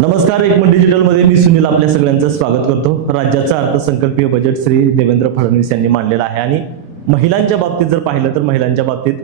नमस्कार, एकमत डिजिटलमध्ये मी सुनील आपल्या सगळ्यांचं स्वागत करतो। राज्याचा अर्थसंकल्पीय बजेट श्री देवेंद्र फडणवीस यांनी मांडलेला आहे आणि महिलांच्या बाबतीत जर पाहिलं तर महिलांच्या बाबतीत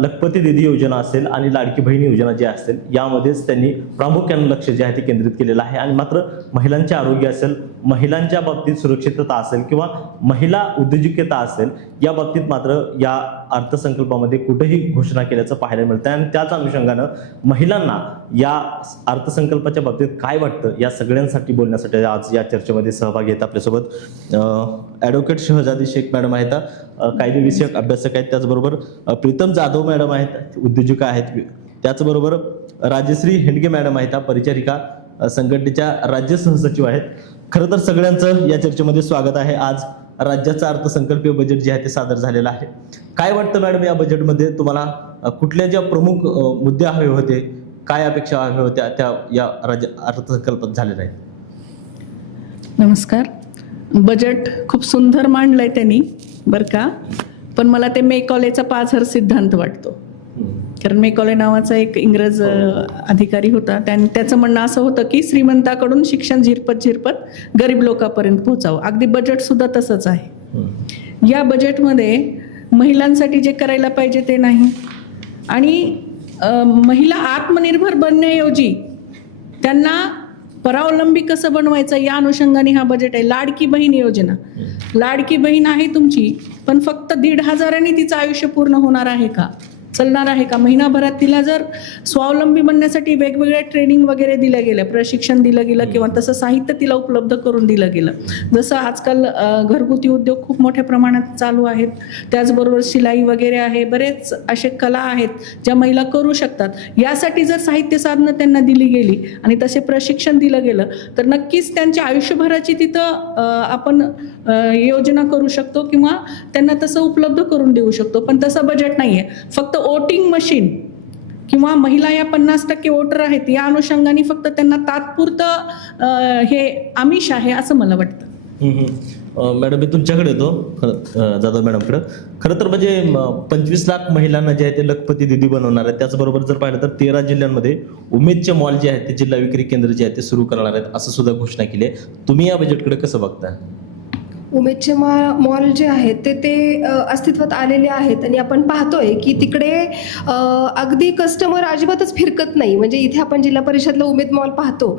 लखपती दीदी योजना असेल आणि लाडकी बहीण योजना जी असेल यामध्येच त्यांनी प्रामुख्याने लक्ष जे आहे ते केंद्रित केलेलं आहे। आणि मात्र महिलांचे आरोग्य असेल, महिलांच्या बाबतीत सुरक्षितता असेल किंवा महिला उद्योजकता असेल या बाबतीत मात्र या अर्थसंकल्पामध्ये कुठेही घोषणा केल्याचं पाहायला मिळतं। आणि त्याच अनुषंगानं महिलांना या अर्थसंकल्पाच्या बाबतीत काय वाटतं या सगळ्यांसाठी बोलण्यासाठी आज या चर्चेमध्ये सहभागी आहेत आपल्यासोबत ॲडव्होकेट शहजादी शेख मॅडम आहेत, कायदेविषयक अभ्यासक आहेत, त्याचबरोबर प्रीतम जाधव मॅडम आहेत, उद्योजिका आहेत, त्याचबरोबर राजश्री हेंडगे मॅडम आहेत, परिचारिका संघटनेच्या राज्य सहसचिव आहेत। खरं तर सगळ्यांचं या चर्चेमध्ये स्वागत आहे। आज राज्याचा अर्थसंकल्पीय बजेट जे आहे ते सादर झालेलं आहे। काय वाटतं मॅडम, या बजेटमध्ये तुम्हाला कुठल्या ज्या प्रमुख मुद्दे हवे होते, काय अपेक्षा हव्या होत्या, त्या या राज्य अर्थसंकल्पात झालेल्या आहेत? नमस्कार। बजेट खूप सुंदर मांडलंय त्यांनी बरं का, पण मला ते मेकॉलेचा 5 हर सिद्धांत वाटतो। कारण मेकॉले नावाचा एक इंग्रज अधिकारी होता, त्याचं म्हणणं असं होतं की श्रीमंताकडून शिक्षण झिरपत गरीब लोकांपर्यंत पोहोचावं। अगदी बजेट सुद्धा तसंच आहे। या बजेटमध्ये महिलांसाठी जे करायला पाहिजे ते नाही, आणि महिला आत्मनिर्भर बनण्याऐवजी त्यांना परावलंबी कसं बनवायचं या अनुषंगाने हा बजेट आहे। लाडकी बहीण योजना, लाडकी बहीण आहे तुमची, पण फक्त 1,500 तिचं आयुष्य पूर्ण होणार आहे का, चालणार आहे का? महिनाभरात तिला जर स्वावलंबी बनण्यासाठी वेगवेगळ्या ट्रेनिंग वगैरे दिल्या गेल्या, प्रशिक्षण दिलं गेलं किंवा तसं साहित्य तिला उपलब्ध करून दिलं गेलं, जसं आजकाल घरगुती उद्योग खूप मोठ्या प्रमाणात चालू आहेत, त्याचबरोबर शिलाई वगैरे आहे, बरेच असे कला आहेत ज्या महिला करू शकतात। यासाठी जर साहित्य साधनं त्यांना दिली गेली आणि तसे प्रशिक्षण दिलं गेलं तर नक्कीच त्यांच्या आयुष्यभराची तिथं आपण योजना करू शकतो किंवा त्यांना तसं उपलब्ध करून देऊ शकतो। पण तसं बजेट नाही आहे। फक्त वोटिंग मशीन किंवा महिला या 50% वोटर आहेत या अनुषंगाने फक्त त्यांना तात्पुरतं हे आमिष आहे असं मला वाटतं। मॅडम, मी तुमच्याकडे येतो, जाधव मॅडमकडे। खरं तर म्हणजे 25 लाख महिलांना जे आहे ते लखपती दीदी बनवणार आहेत। त्याचबरोबर जर पाहिलं तर 13 जिल्ह्यांमध्ये उमेदचे मॉल जे आहेत ते जिल्हा विक्री केंद्र जे आहे ते सुरू करणार आहेत असं सुद्धा घोषणा केली आहे। तुम्ही या बजेटकडे कसं बघता? उमेदचे मॉल जे आहेत ते अस्तित्वात आलेले आहेत आणि आपण पाहतोय की तिकडे अगदी कस्टमर अजिबातच फिरकत नाही। म्हणजे इथे आपण जिल्हा परिषदला उमेद मॉल पाहतो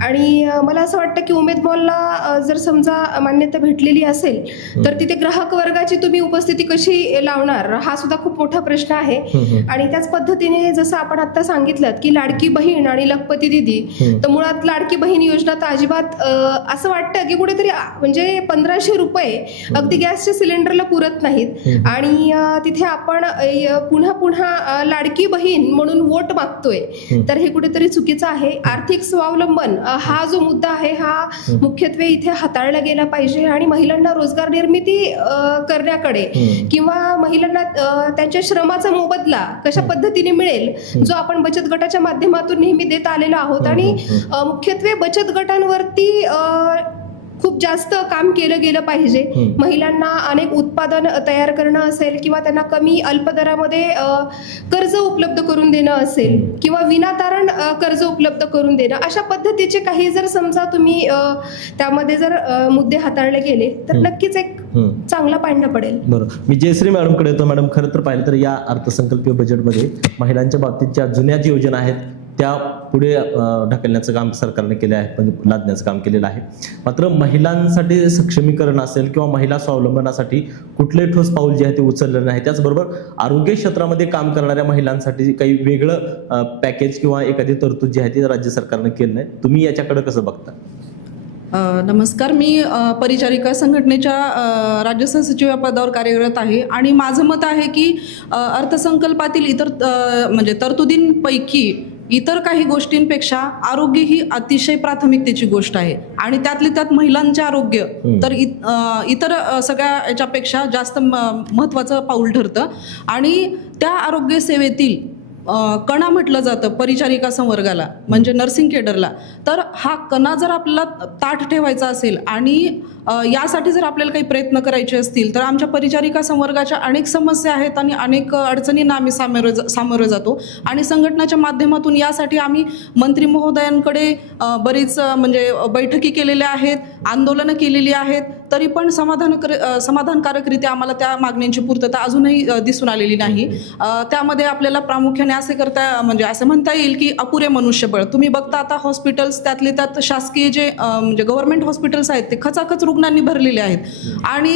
आणि मला असं वाटतं की उमेद मॉलला जर समजा मान्यता भेटलेली असेल तर तिथे ग्राहक वर्गाची तुम्ही उपस्थिती कशी लावणार हा सुद्धा खूप मोठा प्रश्न आहे। आणि त्याच पद्धतीने जसं आपण आता सांगितलं की लाडकी बहीण आणि लखपती दीदी, तर मुळात लाडकी बहीण योजना तर अजिबात असं वाटतं की कुठेतरी म्हणजे 1500 रुपये अगदी गॅसच्या सिलेंडरला पुरत नाहीत आणि तिथे आपण पुन्हा पुन्हा लाडकी बहीण म्हणून वोट मागतोय, तर हे कुठेतरी चुकीचं आहे। आर्थिक स्वावलंबन हा जो मुद्दा आहे हा मुख्यत्वे इथे हाताळला गेला पाहिजे आणि महिलांना रोजगार निर्मिती करण्याकडे किंवा महिलांना त्यांच्या श्रमाचा मोबदला कशा पद्धतीने मिळेल जो आपण बचत गटाच्या माध्यमातून नेहमी देत आलेलो आहोत। आणि मुख्यत्वे बचत गटांवरती खूप जास्त काम केलं गेलं पाहिजे। महिलांना अनेक उत्पादन तयार करणं असेल किंवा त्यांना कमी अल्प दरामध्ये कर्ज उपलब्ध करून देणं असेल किंवा विनातारण कर्ज उपलब्ध करून देणं, अशा पद्धतीचे काही जर समजा तुम्ही त्यामध्ये जर मुद्दे हाताळले गेले तर नक्कीच एक चांगला पायंडा पडेल। बरोबर, मी जयश्री मॅडमकडे येतो। मॅडम, खरं तर पाहिलं तर या अर्थसंकल्पीय बजेटमध्ये महिलांच्या बाबतीत ज्या जुन्या जी योजना आहेत त्या पुढे ढकलण्याचं काम सरकारने केलं आहे, म्हणजे लादण्याचं काम केलेलं आहे। मात्र महिलांसाठी सक्षमीकरण असेल किंवा महिला स्वावलंबनासाठी कुठले ठोस पाऊल जे आहे ते उचललेलं नाही। त्याचबरोबर आरोग्य क्षेत्रामध्ये काम करणाऱ्या महिलांसाठी काही वेगळं पॅकेज किंवा एखादी तरतूद जी आहे ती राज्य सरकारने केलं नाही। तुम्ही याच्याकडे कसं बघता? नमस्कार, मी परिचारिका संघटनेच्या राज्य सहसचिव या पदावर कार्यरत आहे आणि माझं मत आहे की अर्थसंकल्पातील इतर म्हणजे तरतुदींपैकी इतर काही गोष्टींपेक्षा आरोग्य ही अतिशय प्राथमिकतेची गोष्ट आहे आणि त्यातले त्यात महिलांचे आरोग्य तर इतर सगळ्या याच्यापेक्षा जास्त महत्त्वाचं पाऊल ठरतं। आणि त्या आरोग्य सेवेतील कणा म्हटलं जातं परिचारिका संवर्गाला म्हणजे नर्सिंग केडरला, तर हा कणा जर आपल्याला ताठ ठेवायचा असेल आणि यासाठी जर आपल्याला काही प्रयत्न करायचे असतील तर आमच्या परिचारिका संवर्गाच्या अनेक समस्या आहेत आणि अनेक अडचणींना आम्ही सामोरे जातो आणि संघटनाच्या माध्यमातून यासाठी आम्ही मंत्री महोदयांकडे बरीच म्हणजे बैठकी केलेल्या आहेत, आंदोलनं केलेली आहेत, तरी पण समाधानकारकरित्या आम्हाला त्या मागण्यांची पूर्तता अजूनही दिसून आलेली नाही. त्यामध्ये आपल्याला प्रामुख्याने म्हणजे असं म्हणता येईल की अपुरे मनुष्यबळ. तुम्ही बघता आता हॉस्पिटल्स त्यातले त्यात शासकीय जे म्हणजे गव्हर्नमेंट हॉस्पिटल्स आहेत ते खचाखच रुग्णांनी भरलेले आहेत आणि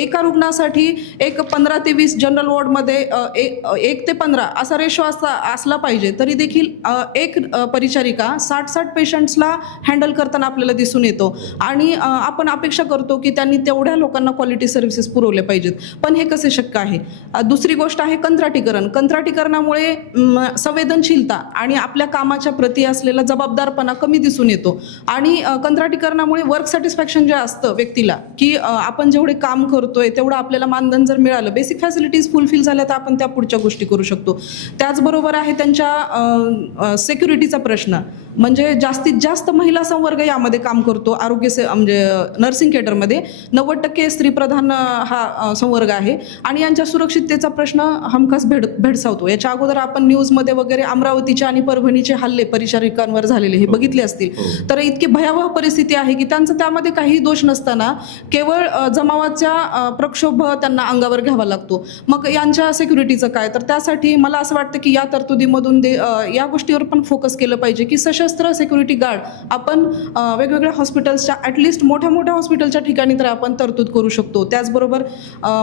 एका रुग्णासाठी एक 15 ते 20 जनरल वॉर्डमध्ये 1 ते 15 असा रेशो असला पाहिजे, तरी देखील एक परिचारिका 60 पेशंट्सला हँडल करताना आपल्याला दिसून येतो आणि आपण अपेक्षा करतो की त्यांनी तेवढ्या लोकांना क्वालिटी सर्व्हिसेस पुरवले पाहिजेत, पण हे कसे शक्य आहे. दुसरी गोष्ट आहे कंत्राटीकरणामुळे संवेदनशीलता आणि आपल्या कामाच्या प्रती असलेला जबाबदारपणा कमी दिसून येतो आणि कंत्राटीकरणामुळे वर्क सॅटिस्फॅक्शन जे असतं व्यक्तीला की आपण जेवढे काम करतोय तेवढं आपल्याला मानधन जर मिळालं, बेसिक फॅसिलिटीज फुलफिल झाल्या तर आपण त्या पुढच्या गोष्टी करू शकतो. त्याचबरोबर आहे त्यांच्या सिक्युरिटीचा प्रश्न, म्हणजे जास्तीत जास्त महिला संवर्ग यामध्ये काम करतो. म्हणजे नर्सिंग केडरमध्ये 90% स्त्रीप्रधान हा संवर्ग आहे आणि यांच्या सुरक्षिततेचा प्रश्न हमखास भेडसावतो. याच्या अगोदर आपण न्यूजमध्ये वगैरे अमरावतीचे आणि परभणीचे हल्ले परिचारिकांवर झालेले हे बघितले असतील, तर इतकी भयावह परिस्थिती आहे की त्यांचं त्यामध्ये काही दोष नसताना केवळ जमावाचा प्रक्षोभ त्यांना अंगावर घ्यावा लागतो. मग यांच्या सिक्युरिटीचं काय, तर त्यासाठी मला असं वाटतं की या तरतुदीमधून या गोष्टीवर पण फोकस केलं पाहिजे की सशस्त्र सिक्युरिटी गार्ड आपण वेगवेगळ्या हॉस्पिटल्सच्या ॲटलिस्ट मोठ्या हॉस्पिटलच्या ठिकाणी तर आपण तरतूद करू शकतो. त्याचबरोबर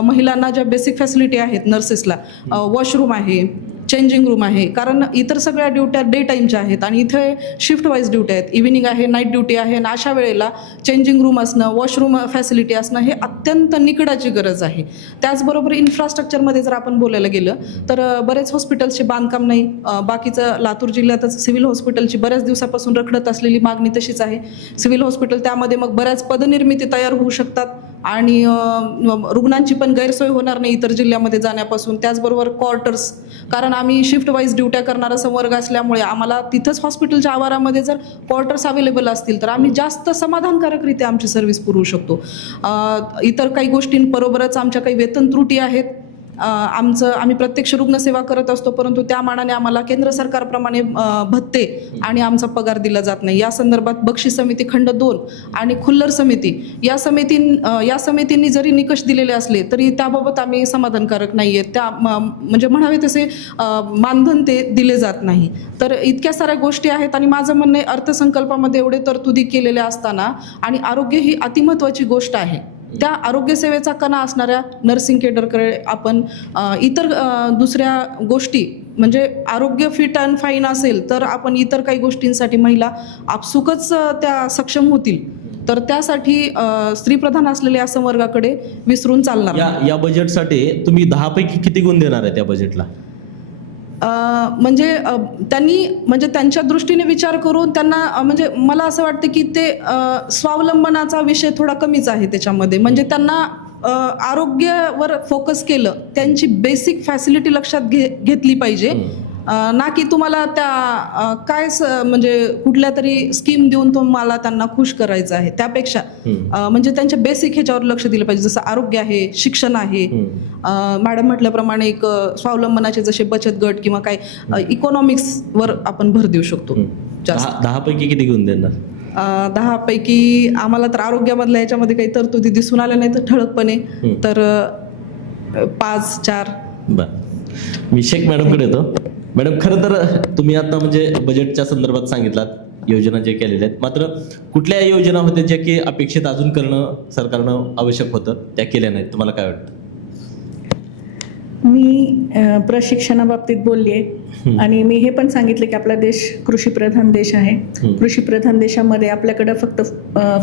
महिलांना ज्या बेसिक फॅसिलिटी आहेत नर्सेसला, वॉशरूम आहे, चेंजिंग रूम आहे, कारण इतर सगळ्या ड्युट्या डे टाईमच्या आहेत आणि इथे शिफ्ट वाईज ड्युट्या आहेत, इव्हिनिंग आहे, नाईट ड्युटी आहे आणि अशा वेळेला चेंजिंग रूम असणं, वॉशरूम फॅसिलिटी असणं हे अत्यंत निकडाची गरज आहे. त्याचबरोबर इन्फ्रास्ट्रक्चरमध्ये जर आपण बोलायला गेलं तर बरेच हॉस्पिटल्सचे बांधकाम नाही. बाकीचं लातूर जिल्ह्यातच सिव्हिल हॉस्पिटलची बऱ्याच दिवसापासून रखडत असलेली मागणी तशीच आहे. सिव्हिल हॉस्पिटल त्यामध्ये मग बऱ्याच पदनिर्मिती तयार होऊ शकतात आणि रुग्णांची पण गैरसोय होणार नाही इतर जिल्ह्यामध्ये जाण्यापासून. त्याचबरोबर क्वार्टर्स, कारण आम्ही शिफ्ट वाईज ड्युट्या करणारा संवर्ग असल्यामुळे आम्हाला तिथंच हॉस्पिटलच्या आवारामध्ये जर क्वार्टर्स अवेलेबल असतील तर आम्ही जास्त समाधानकारकरित्या आमची सर्व्हिस पुरवू शकतो. इतर काही गोष्टींबरोबरच आमच्या काही वेतन त्रुटी आहेत. आम्ही प्रत्यक्ष रुग्णसेवा करत असतो, परंतु त्या मानाने आम्हाला केंद्र सरकारप्रमाणे भत्ते आणि आमचा पगार दिला जात नाही. या संदर्भात बक्षीस समिती खंड 2 आणि खुल्लर समिती या समितींनी जरी निकष दिलेले असले तरी त्याबाबत आम्ही समाधानकारक नाही आहेत. त्या म्हणजे म्हणावे तसे मानधन ते दिले जात नाही. तर इतक्या साऱ्या गोष्टी आहेत आणि माझं म्हणणं आहे अर्थसंकल्पामध्ये एवढे तरतुदी केलेल्या असताना आणि आरोग्य ही अतिमहत्त्वाची गोष्ट आहे, त्या आरोग्यसेवेचा कणा असणाऱ्या नर्सिंग केडरकडे आपण इतर दुसऱ्या गोष्टी म्हणजे आरोग्य फिट अँड फाईन असेल तर आपण इतर काही गोष्टींसाठी महिला आपसुकच त्या सक्षम होतील. तर त्यासाठी स्त्रीप्रधान असलेल्या या संवर्गाकडे विसरून चालणार. या बजेटसाठी तुम्ही 10 पैकी किती गुण देणार आहे त्या बजेटला? म्हणजे त्यांनी म्हणजे त्यांच्या दृष्टीने विचार करून त्यांना म्हणजे मला असं वाटतं की ते स्वावलंबनाचा विषय थोडा कमीच आहे त्याच्यामध्ये. म्हणजे त्यांना आरोग्यावर फोकस केलं, त्यांची बेसिक फॅसिलिटी लक्षात घेतली पाहिजे, ना की तुम्हाला त्या म्हणजे कुठल्या तरी स्कीम देऊन तुम्हाला त्यांना खुश करायचं आहे. त्यापेक्षा म्हणजे त्यांच्या बेसिक ह्याच्यावर लक्ष दिलं पाहिजे, जसं आरोग्य आहे, शिक्षण आहे, मॅडम म्हटल्याप्रमाणे एक स्वावलंबनाचे जसे बचत गट किंवा काय इकॉनॉमिक्सवर आपण भर देऊ शकतो. 10 पैकी किती गुण देणार? 10 पैकी आम्हाला तर आरोग्यामधल्या याच्यामध्ये काही तरतुदी दिसून आल्या नाही तर ठळकपणे तर 5-4. बरं, मी शेख मॅडमकडे येतो. मॅडम, खरं तर तुम्ही आता म्हणजे बजेटच्या संदर्भात सांगितलात योजना जे केलेल्या आहेत, मात्र कुठल्या योजना होत्या ज्या की अपेक्षित अजून करणं सरकारनं आवश्यक होतं त्या केल्या नाहीत? तुम्हाला काय वाटतं? मी प्रशिक्षणाबाबतीत बोलली आहे आणि मी हे पण सांगितले की आपला देश कृषीप्रधान देश आहे. कृषीप्रधान देशामध्ये आपल्याकडे फक्त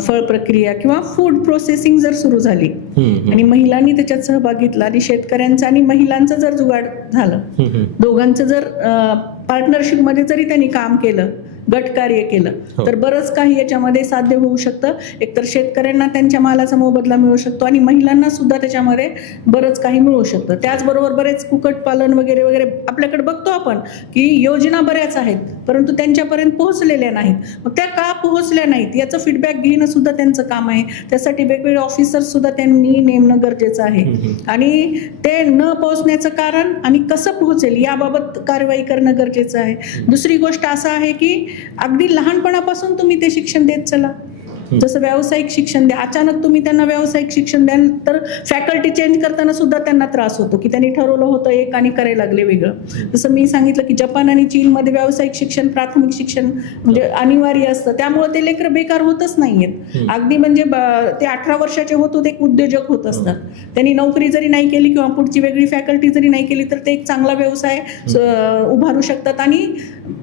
फळ प्रक्रिया किंवा फूड प्रोसेसिंग जर सुरू झाली आणि महिलांनी त्याच्यात सहभाग घेतला आणि शेतकऱ्यांचा आणि महिलांचं जर जुगाड झालं, दोघांचं जर पार्टनरशिपमध्ये जरी त्यांनी काम केलं गटकार्य केलं हो. तर बरंच काही याच्यामध्ये साध्य होऊ शकतं. एकतर शेतकऱ्यांना त्यांच्या मालाचा मोबदला मिळू शकतो आणि महिलांना सुद्धा त्याच्यामध्ये बरंच काही मिळू शकतं. त्याचबरोबर बरेच कुक्कुटपालन वगैरे वगैरे आपल्याकडे बघतो आपण की योजना बऱ्याच आहेत परंतु त्यांच्यापर्यंत पोहोचलेल्या नाहीत. मग त्या का पोहोचल्या नाहीत याचं फीडबॅक घेणं सुद्धा त्यांचं काम आहे. त्यासाठी वेगवेगळे ऑफिसर्स सुद्धा त्यांनी नेमणं गरजेचं आहे आणि ते न पोहोचण्याचं कारण आणि कसं पोहोचेल याबाबत कारवाई करणं गरजेचं आहे. दुसरी गोष्ट असं आहे की अगदी लहानपणापासून तुम्ही ते शिक्षण देत चला. जसं व्यावसायिक शिक्षण द्या, अचानक तुम्ही त्यांना व्यावसायिक शिक्षण द्याल तर फॅकल्टी चेंज करताना सुद्धा त्यांना त्रास होतो की त्यांनी ठरवलं होतं एक आणि करायला लागले वेगळं. जसं मी सांगितलं की जपान आणि चीनमध्ये व्यावसायिक शिक्षण प्राथमिक शिक्षण म्हणजे अनिवार्य असतं त्यामुळे ते लेकरं बेकार होतच नाहीयेत. अगदी म्हणजे ते 18 वर्षाचे होत एक उद्योजक होत असतात. त्यांनी नोकरी जरी नाही केली किंवा पुढची वेगळी फॅकल्टी जरी नाही केली तर ते एक चांगला व्यवसाय उभारू शकतात. आणि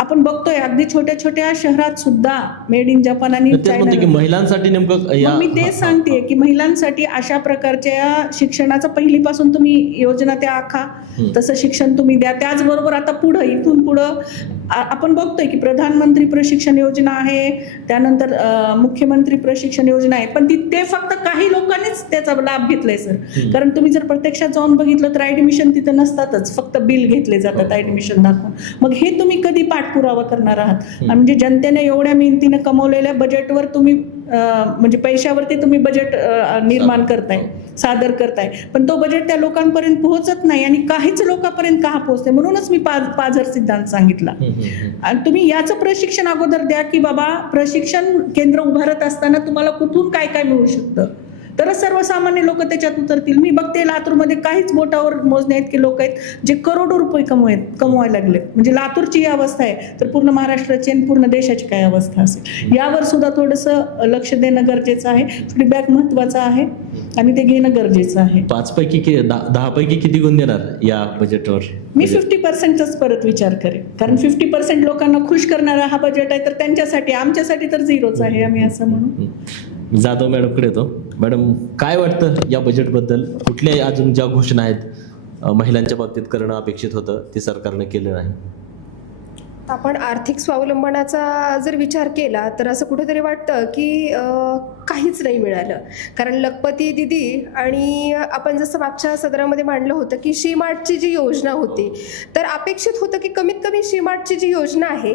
आपण बघतोय अगदी छोट्या छोट्या शहरात सुद्धा मेड इन जपान आणि की महिलांसाठी नेमकं या मी तेच सांगते की महिलांसाठी अशा प्रकारच्या शिक्षणाचं पहिलीपासून तुम्ही योजना त्या आखा तसं शिक्षण तुम्ही द्या. त्याचबरोबर आता पुढं इथून पुढं आपण बघतोय की प्रधानमंत्री प्रशिक्षण योजना आहे, त्यानंतर मुख्यमंत्री प्रशिक्षण योजना आहे, पण ते फक्त काही लोकांनीच त्याचा लाभ घेतलाय सर. कारण तुम्ही जर प्रत्यक्षात जाऊन बघितलं तर ऍडमिशन तिथं नसतातच, फक्त बिल घेतले जातात ऍडमिशन दाखवून. मग हे तुम्ही कधी पाठपुरावा करणार आहात? म्हणजे जनतेने एवढ्या मेहनतीने कमवलेल्या बजेटवर तुम्ही म्हणजे पैशावरती तुम्ही बजेट निर्माण करताय, सादर करताय, पण तो बजेट त्या लोकांपर्यंत पोहोचत नाही आणि काहीच लोकांपर्यंत का पोहोचते. म्हणूनच मी पाझर सिद्धांत सांगितला. आणि तुम्ही याचं प्रशिक्षण अगोदर द्या की बाबा प्रशिक्षण केंद्र उभारत असताना तुम्हाला कुठून काय काय मिळू शकतं, तर सर्वसामान्य लोक त्याच्यात उतरतील. मी बघते लातूरमध्ये काहीच बोटावर मोजण्या इतके लोक आहेत जे करोडो रुपये कमवायला लागलेत. म्हणजे लातूरची ही अवस्था आहे तर पूर्ण महाराष्ट्राची आणि पूर्ण देशाची काय अवस्था असेल. यावर सुद्धा थोडंसं लक्ष देणं गरजेचं आहे. फीडबॅक महत्त्वाचा आहे आणि ते घेणं गरजेचं आहे. 5 पैकी 10 पैकी किती गुण देणार या बजेटवर? मी 50%च परत विचार करेन, कारण 50% लोकांना खुश करणारा हा बजेट आहे तर त्यांच्यासाठी, आमच्यासाठी तर झिरोच आहे आम्ही असं म्हणू. जाधव मॅडमकडे येतो. मॅडम, काय वाटतं या बजेटबद्दल? कुठल्या अजून ज्या घोषणा आहेत महिलांच्या बाबतीत करणं अपेक्षित होतं ते सरकारने केलं नाही? आपण आर्थिक स्वावलंबनाचा जर विचार केला तर असं कुठेतरी वाटतं की काहीच नाही मिळालं. कारण लखपती दिदी आणि आपण जसं मागच्या सदरामध्ये मांडलं होतं की शी-मार्टची जी योजना होती तर अपेक्षित होतं की कमीत कमी शी-मार्टची जी योजना आहे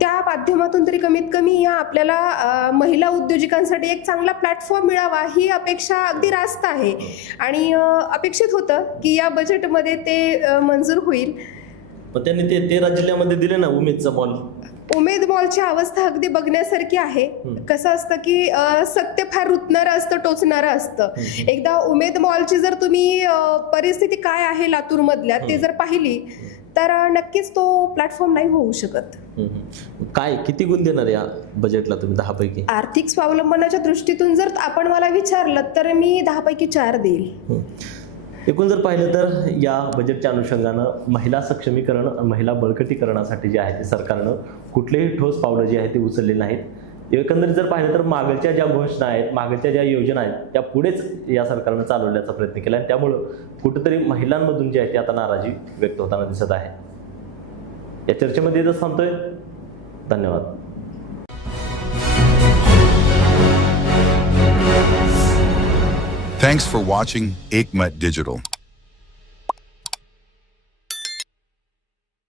त्या माध्यमातून तरी कमीत कमी या आपल्याला महिला उद्योजकांसाठी एक चांगला प्लॅटफॉर्म मिळावा ही अपेक्षा अगदी रास्त आहे. आणि अपेक्षित होतं की या बजेटमध्ये ते मंजूर होईल. पण त्यांनी ते 13 जिल्ह्यामध्ये दिले ना उमेदचा मॉल. उमेद मॉलची अवस्था अगदी बघण्यासारखी आहे. कसं असतं की सत्य फार रुतणारं असतं, टोचणारं असतं. एकदा उमेद मॉलची जर तुम्ही परिस्थिती काय आहे लातूरमधल्या ते जर पाहिली तर नक्कीच तो प्लॅटफॉर्म नाही होऊ शकत. काय किती गुण देणार या बजेटला तुम्ही 10 पैकी? आर्थिक स्वावलंबनाच्या दृष्टीतून जर आपण मला विचारलं तर मी 10 पैकी 4 देईल. एकूण जर पाहिलं तर या बजेटच्या अनुषंगानं महिला सक्षमीकरण, महिला बळकटीकरणासाठी जे आहे ते सरकारनं कुठलेही ठोस पावलं जी आहे ते उचलले नाहीत. एकंदरीत जर पाहिलं तर मागच्या ज्या घोषणा आहेत, मागच्या ज्या योजना आहेत त्या पुढेच या सरकारनं चालवण्याचा प्रयत्न केला आणि त्यामुळं कुठंतरी महिलांमधून जी आहे ती आता नाराजी व्यक्त होताना दिसत आहे. या चर्चेमध्ये इथंच थांबतोय. धन्यवाद. Thanks for watching Ekmat Digital.